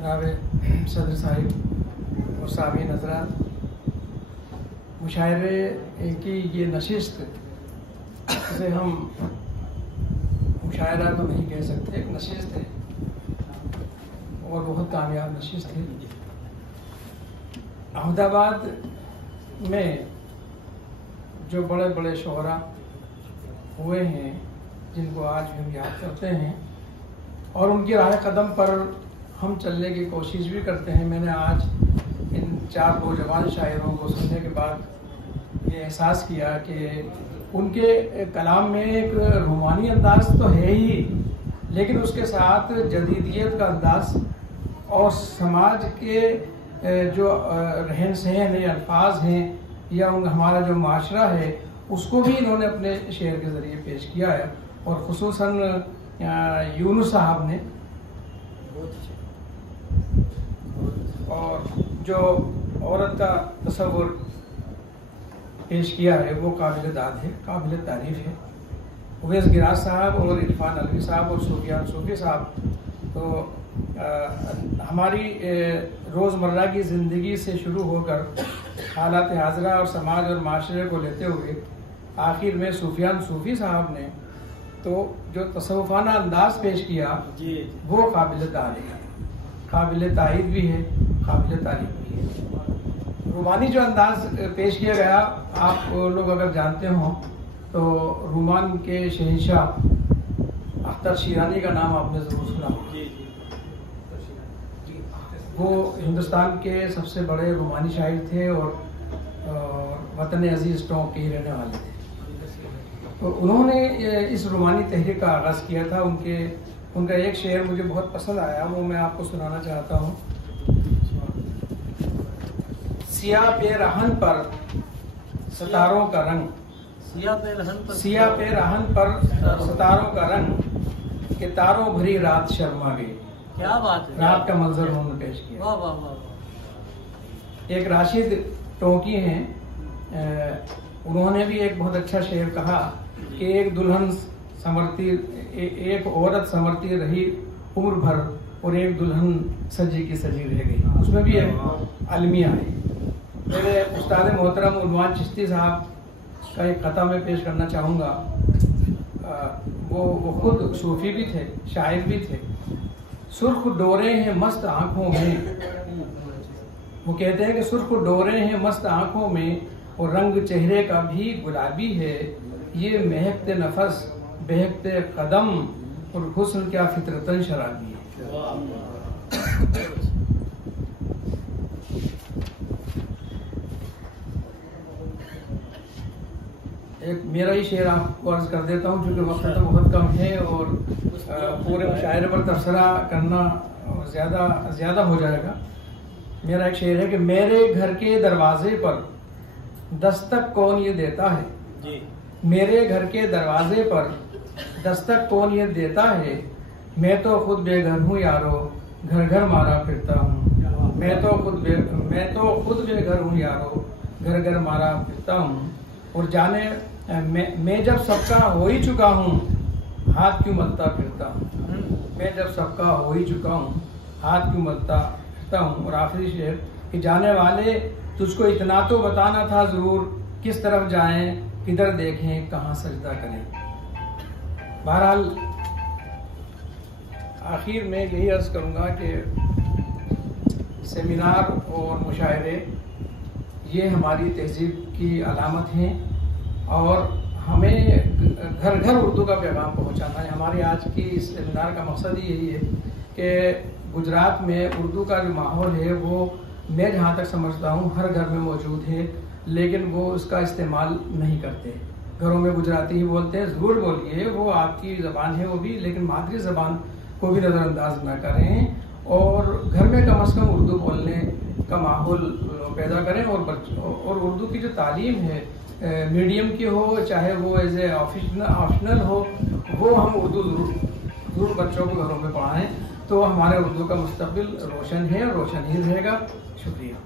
जनाब सदर साहिब और सामीन हज़रात, मुशायरे की ये नशिस्त, इसे हम मुशायरा तो नहीं कह सकते, एक नशिस्त है और बहुत कामयाब नशिस्त है। अहमदाबाद में जो बड़े बड़े शोहरा हुए हैं, जिनको आज भी हम याद करते हैं और उनकी राह कदम पर हम चलने की कोशिश भी करते हैं। मैंने आज इन 4 नौजवान शायरों को सुनने के बाद ये एहसास किया कि उनके कलाम में एक रूमानी अंदाज तो है ही, लेकिन उसके साथ जदीदियत का अंदाज और समाज के जो रहन सहन है, अल्फाज हैं या हमारा जो माशरा है, उसको भी इन्होंने अपने शेर के ज़रिए पेश किया है। और खुसूसन यूनुस साहब ने और जो औरत का तस्वुर पेश किया है वो काबिल दाद है, काबिल तारीफ़ है। उवैस गिराज साहब और इरफान अलवी साहब और सुफियान सूफी साहब तो हमारी रोज़मर्रा की ज़िंदगी से शुरू होकर हालात हाज़रा और समाज और माशरे को लेते हुए आखिर में सुफियान सूफी साहब ने तो जो तसव्वुफ़ाना अंदाज पेश किया वो काबिल तारीफ़ है, काबिल तारीफ़ भी है, काबिल तारीफ़ भी है। रूमानी जो अंदाज पेश किया गया, आप लोग अगर जानते हो तो रूमान के शहंशाह अख्तर शिरानी का नाम आपने ज़रूर सुना होगा। वो हिंदुस्तान के सबसे बड़े रूमानी शायर थे और वतन अजीज़ टोंक के ही रहने वाले थे। तो उन्होंने इस रूमानी तहरीक का आगाज़ किया था। उनका एक शेर मुझे बहुत पसंद आया, वो मैं आपको सुनाना चाहता हूँ। सिया पे रहन पर सितारों का रंग, सिया पे रहन पर सितारों का रंग के तारों भरी रात शर्मा गई। क्या बात है, रात का मंजर उन्होंने पेश किया। वाह वाह वाह। एक राशिद टोंकी हैं, उन्होंने भी एक बहुत अच्छा शेर कहा कि एक दुल्हन संवरती, एक औरत संवरती रही उम्र भर और एक दुल्हन सजी की सजी रह गई। उसमें भी एक अलमिया है। मेरे उस्ताद मोहतरम उन्वान चिश्ती साहब का एक कथा में पेश करना चाहूँगा। वो खुद सूफी भी थे, शायर भी थे। सुर्ख डोरे हैं मस्त आंखों में, वो कहते हैं कि सुर्ख डोरे हैं मस्त आंखों में और रंग चेहरे का भी गुलाबी है। ये महकते नफस बहकते कदम और हुस्न क्या फितरतन शराबी है। एक मेरा ही शेर आपको अर्ज कर देता हूँ, क्योंकि वक्त तो बहुत कम है और पूरे मुशायरे पर तबसरा करना ज़्यादा हो जाएगा। मेरा एक शेर है कि मेरे घर के दरवाजे पर दस्तक कौन ये देता है जी। मेरे घर के दरवाजे पर दस्तक कौन ये देता है। मैं तो खुद बेघर हूँ यारो, घर घर मारा फिरता हूँ। मैं तो खुद बेघर हूँ यारो, घर घर मारा फिरता हूँ। और जाने मैं जब सबका हो ही चुका हूँ, हाथ क्यों मलता फिरता हूँ। मैं जब सबका हो ही चुका हूँ, हाथ क्यों मलता फिरता हूँ। और आखिरी शेर कि जाने वाले तुझको इतना तो बताना था जरूर, किस तरफ जाएं, किधर देखें, कहाँ सजदा करें। बहरहाल आखिर में यही अर्ज करूँगा कि सेमिनार और मुशायरे ये हमारी तहजीब की अलामत हैं और हमें घर घर उर्दू का पैगाम पहुँचाना है। हमारी आज की इस सेमिनार का मकसद ही यही है कि गुजरात में उर्दू का जो माहौल है वो मैं जहाँ तक समझता हूँ हर घर में मौजूद है, लेकिन वो उसका इस्तेमाल नहीं करते। घरों में गुजराती ही बोलते हैं, ज़रूर बोलिए, वो आपकी ज़बान है वो भी, लेकिन मादरी ज़बान को भी नज़रअंदाज ना करें और घर में कम अज़ कम उर्दू बोलने का माहौल पैदा करें। और उर्दू की जो तालीम है, मीडियम की हो चाहे वो एज ए ऑप्शनल हो, वो हम उर्दू ज़रूर बच्चों को घरों में पढ़ाएँ, तो हमारे उर्दू का मुस्तकबिल रोशन है और रोशन ही रहेगा। शुक्रिया।